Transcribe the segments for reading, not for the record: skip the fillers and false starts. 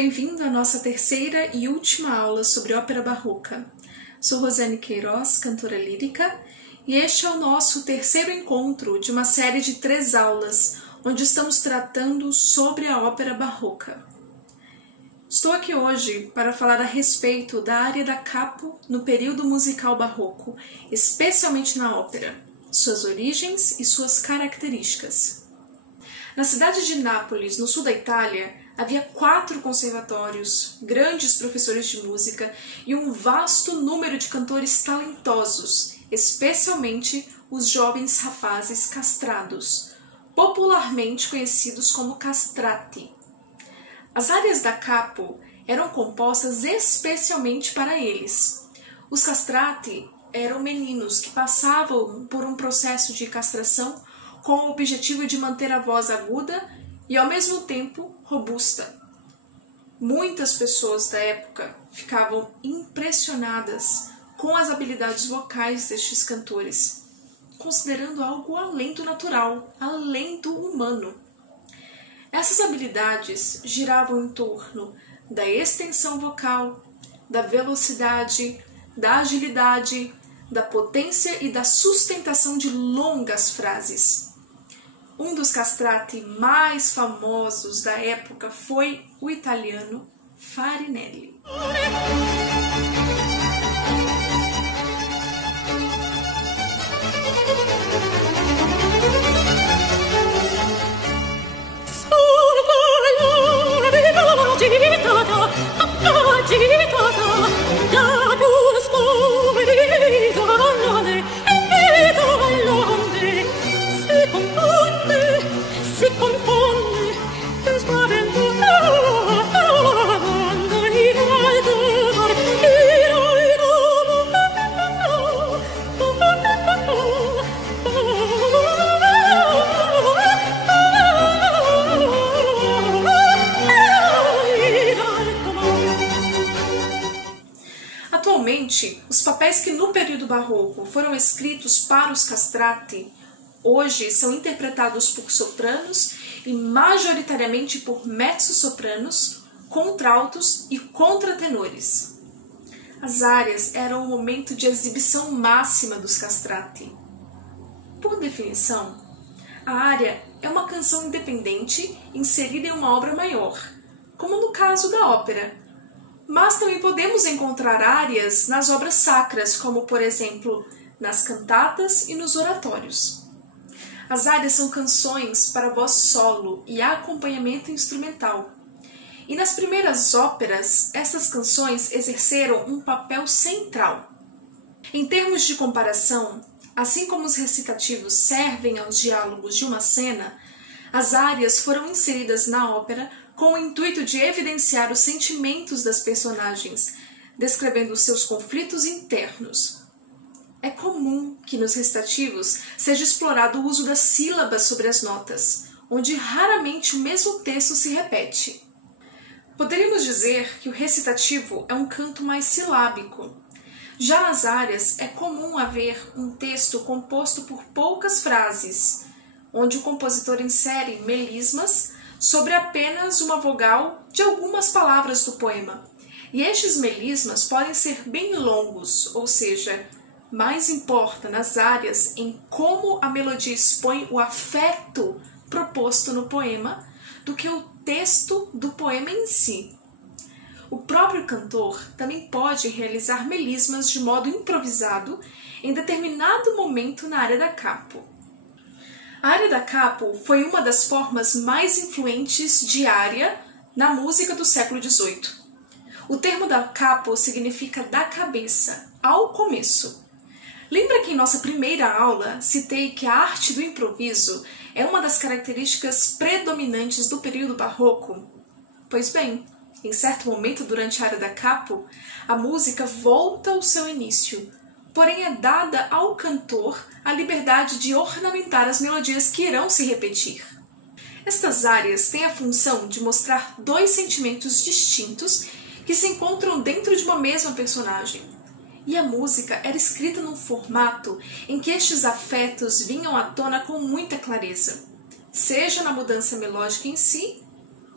bem-vindo à nossa terceira e última aula sobre ópera barroca. Sou Rosane Queiroz, cantora lírica, e este é o nosso terceiro encontro de uma série de 3 aulas, onde estamos tratando sobre a ópera barroca. Estou aqui hoje para falar a respeito da área da capo no período musical barroco, especialmente na ópera, suas origens e suas características. Na cidade de Nápoles, no sul da Itália, havia 4 conservatórios, grandes professores de música e um vasto número de cantores talentosos, especialmente os jovens rapazes castrados, popularmente conhecidos como castrati. As áreas da capo eram compostas especialmente para eles. Os castrati eram meninos que passavam por um processo de castração com o objetivo de manter a voz aguda e, ao mesmo tempo, robusta. Muitas pessoas da época ficavam impressionadas com as habilidades vocais destes cantores, considerando algo além do natural, além do humano. Essas habilidades giravam em torno da extensão vocal, da velocidade, da agilidade, da potência e da sustentação de longas frases. Um dos castrati mais famosos da época foi o italiano Farinelli. Atualmente, os papéis que no período barroco foram escritos para os castrati, hoje são interpretados por sopranos e majoritariamente por mezzo-sopranos, contraltos e contratenores. As áreas eram o momento de exibição máxima dos castrati. Por definição, a área é uma canção independente inserida em uma obra maior, como no caso da ópera. Mas também podemos encontrar áreas nas obras sacras, como, por exemplo, nas cantatas e nos oratórios. As áreas são canções para voz solo e acompanhamento instrumental. E nas primeiras óperas, essas canções exerceram um papel central. Em termos de comparação, assim como os recitativos servem aos diálogos de uma cena, as áreas foram inseridas na ópera com o intuito de evidenciar os sentimentos das personagens, descrevendo seus conflitos internos. É comum que nos recitativos seja explorado o uso das sílabas sobre as notas, onde raramente o mesmo texto se repete. Poderíamos dizer que o recitativo é um canto mais silábico. Já nas áreas, é comum haver um texto composto por poucas frases, onde o compositor insere melismas sobre apenas uma vogal de algumas palavras do poema. E estes melismas podem ser bem longos, ou seja, mais importa nas áreas em como a melodia expõe o afeto proposto no poema do que o texto do poema em si. O próprio cantor também pode realizar melismas de modo improvisado em determinado momento na área da capo. A área da capo foi uma das formas mais influentes de área na música do século XVIII. O termo da capo significa da cabeça, ao começo. Lembra que em nossa primeira aula citei que a arte do improviso é uma das características predominantes do período barroco? Pois bem, em certo momento durante a área da capo, a música volta ao seu início, porém é dada ao cantor a liberdade de ornamentar as melodias que irão se repetir. Estas áreas têm a função de mostrar 2 sentimentos distintos que se encontram dentro de uma mesma personagem. E a música era escrita num formato em que estes afetos vinham à tona com muita clareza, seja na mudança melódica em si,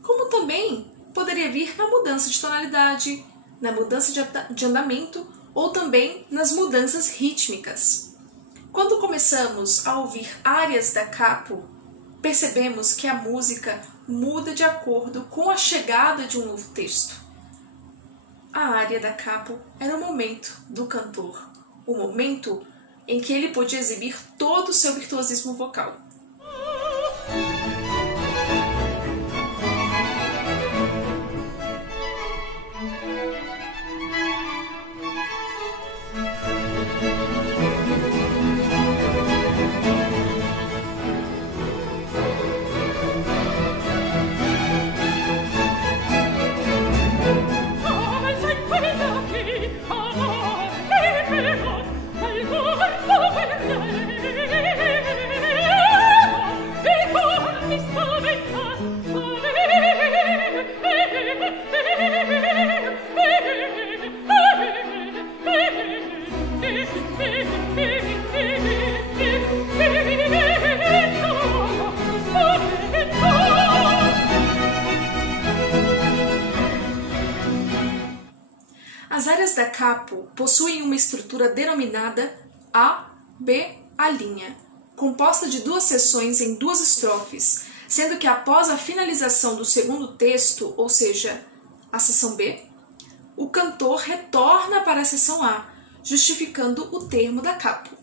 como também poderia vir na mudança de tonalidade, na mudança de andamento ou também nas mudanças rítmicas. Quando começamos a ouvir áreas da capo, percebemos que a música muda de acordo com a chegada de um novo texto. A área da capo era o momento do cantor, o momento em que ele podia exibir todo o seu virtuosismo vocal. As áreas da capo possuem uma estrutura denominada A-B-A', composta de 2 seções em 2 estrofes, sendo que após a finalização do segundo texto, ou seja, a seção B, o cantor retorna para a seção A, justificando o termo da capo.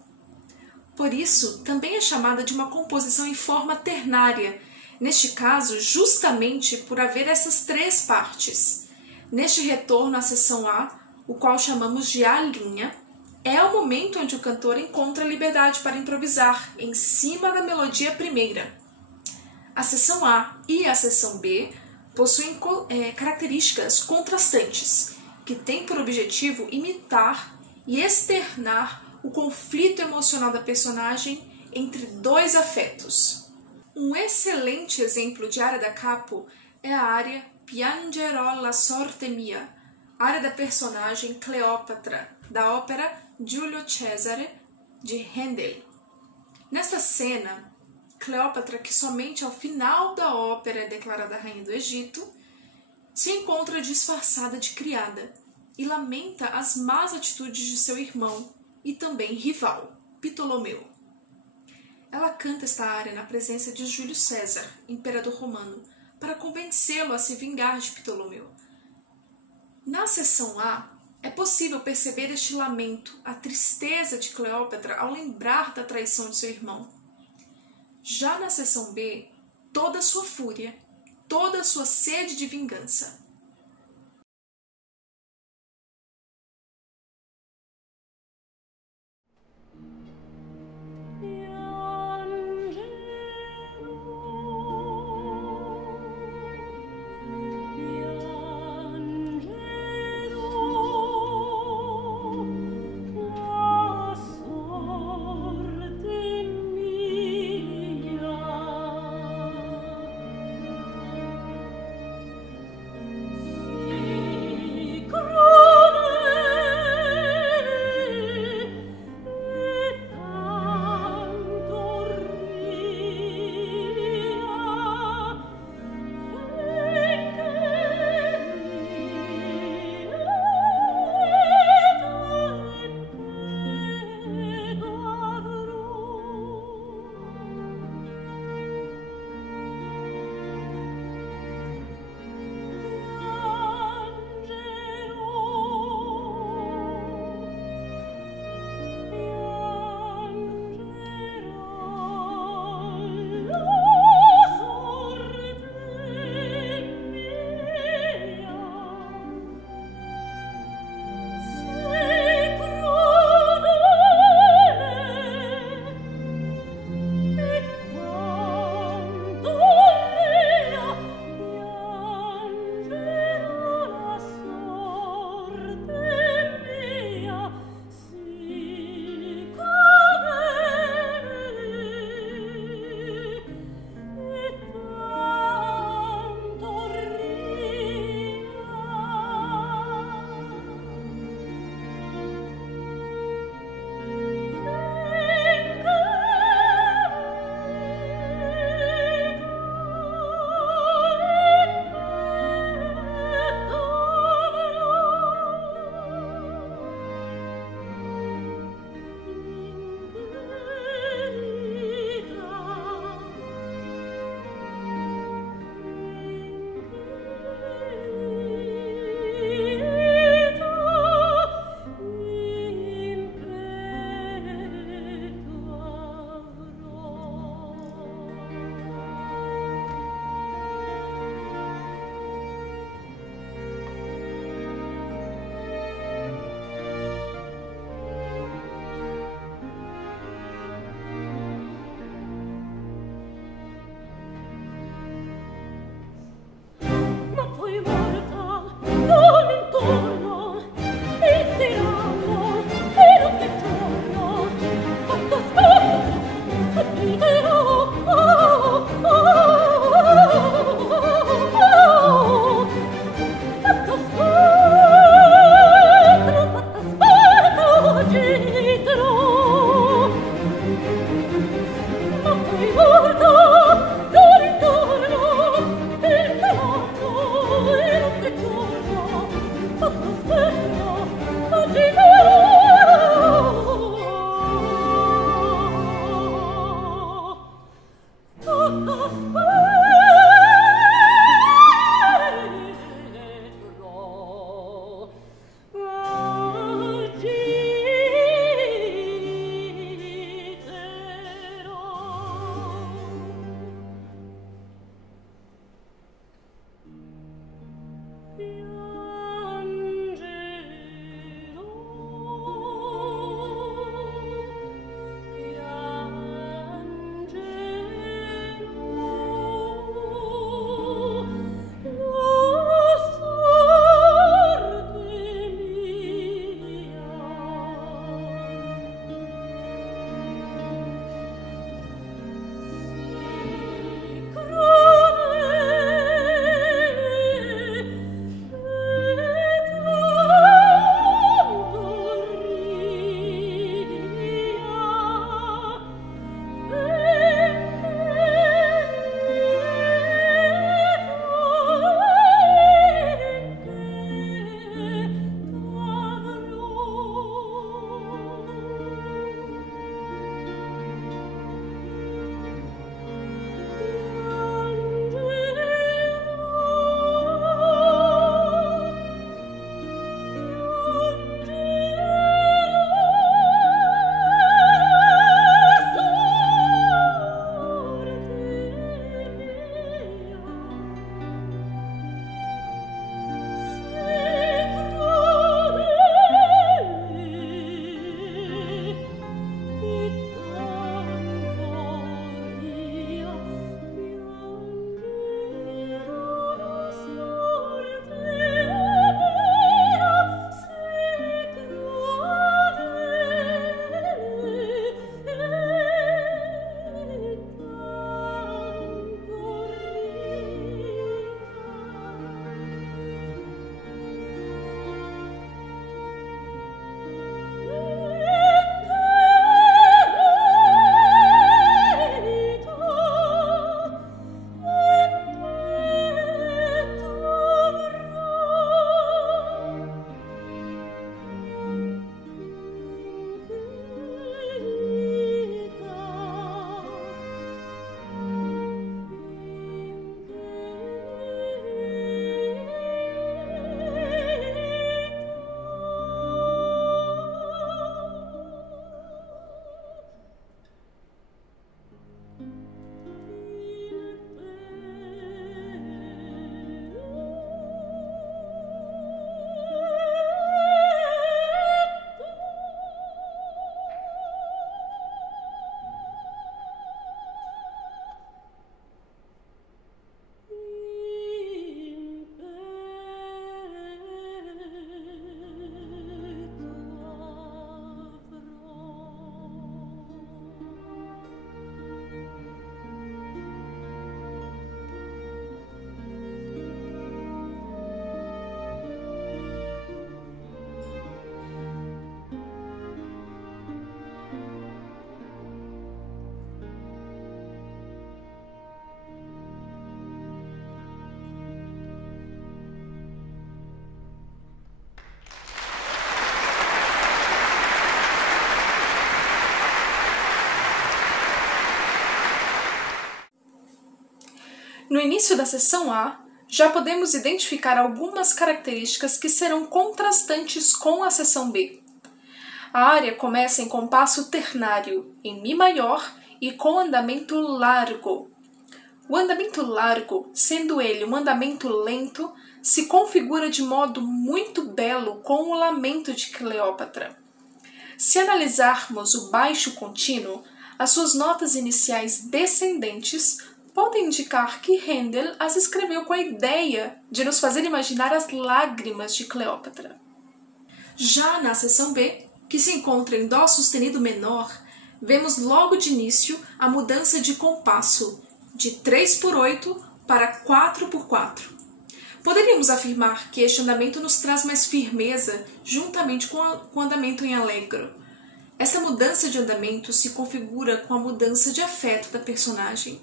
Por isso, também é chamada de uma composição em forma ternária, neste caso, justamente por haver essas 3 partes. Neste retorno à seção A, o qual chamamos de A', é o momento onde o cantor encontra liberdade para improvisar em cima da melodia primeira. A seção A e a seção B possuem características contrastantes, que têm por objetivo imitar e externar o conflito emocional da personagem entre 2 afetos. Um excelente exemplo de área da capo é a área Piangerò la sorte mia, área da personagem Cleópatra, da ópera Giulio Cesare, de Handel. Nesta cena, Cleópatra, que somente ao final da ópera é declarada rainha do Egito, se encontra disfarçada de criada e lamenta as más atitudes de seu irmão e também rival, Ptolomeu. Ela canta esta área na presença de Júlio César, imperador romano, para convencê-lo a se vingar de Ptolomeu. Na seção A, é possível perceber este lamento, a tristeza de Cleópatra ao lembrar da traição de seu irmão. Já na seção B, toda a sua fúria, toda a sua sede de vingança. No início da seção A, já podemos identificar algumas características que serão contrastantes com a seção B. A área começa em compasso ternário, em Mi maior e com andamento largo. O andamento largo, sendo ele um andamento lento, se configura de modo muito belo com o Lamento de Cleópatra. Se analisarmos o baixo contínuo, as suas notas iniciais descendentes podem indicar que Handel as escreveu com a ideia de nos fazer imaginar as lágrimas de Cleópatra. Já na seção B, que se encontra em Dó sustenido menor, vemos logo de início a mudança de compasso de 3/8 para 4/4. Poderíamos afirmar que este andamento nos traz mais firmeza juntamente com o andamento em allegro. Essa mudança de andamento se configura com a mudança de afeto da personagem.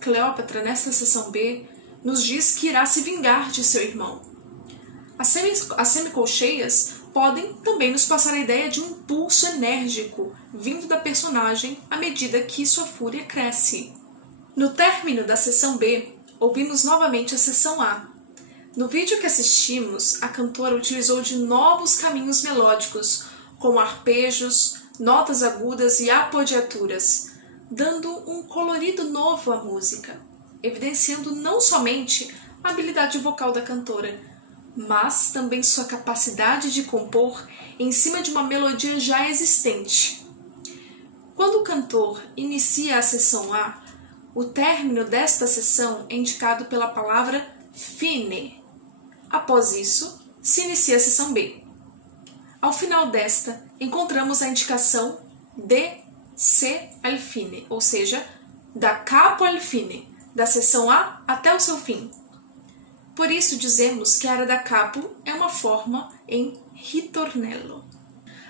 Cleópatra, nesta seção B, nos diz que irá se vingar de seu irmão. As semicolcheias podem também nos passar a ideia de um impulso enérgico vindo da personagem à medida que sua fúria cresce. No término da seção B, ouvimos novamente a seção A. No vídeo que assistimos, a cantora utilizou de novos caminhos melódicos, como arpejos, notas agudas e apodiaturas, dando um colorido novo à música, evidenciando não somente a habilidade vocal da cantora, mas também sua capacidade de compor em cima de uma melodia já existente. Quando o cantor inicia a seção A, o término desta seção é indicado pela palavra fine. Após isso, se inicia a seção B. Ao final desta, encontramos a indicação de C al fine, ou seja, da capo al fine, da seção A até o seu fim. Por isso dizemos que a área da capo é uma forma em ritornello.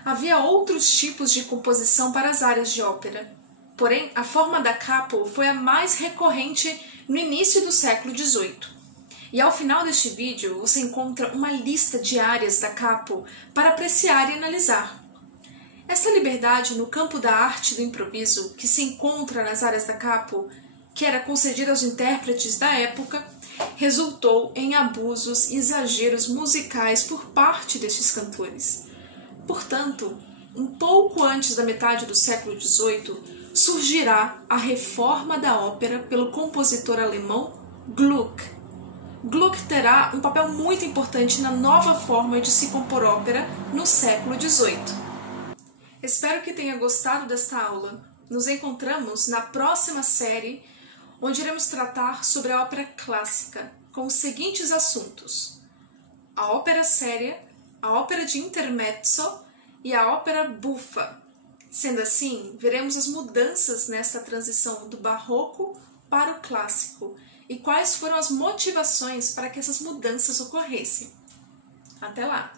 Havia outros tipos de composição para as áreas de ópera, porém a forma da capo foi a mais recorrente no início do século XVIII. E ao final deste vídeo você encontra uma lista de áreas da capo para apreciar e analisar. Essa liberdade no campo da arte do improviso, que se encontra nas áreas da capo, que era concedida aos intérpretes da época, resultou em abusos e exageros musicais por parte destes cantores. Portanto, um pouco antes da metade do século XVIII, surgirá a reforma da ópera pelo compositor alemão Gluck. Gluck terá um papel muito importante na nova forma de se compor ópera no século XVIII. Espero que tenha gostado desta aula. Nos encontramos na próxima série, onde iremos tratar sobre a ópera clássica, com os seguintes assuntos: a ópera séria, a ópera de intermezzo e a ópera buffa. Sendo assim, veremos as mudanças nesta transição do barroco para o clássico e quais foram as motivações para que essas mudanças ocorressem. Até lá!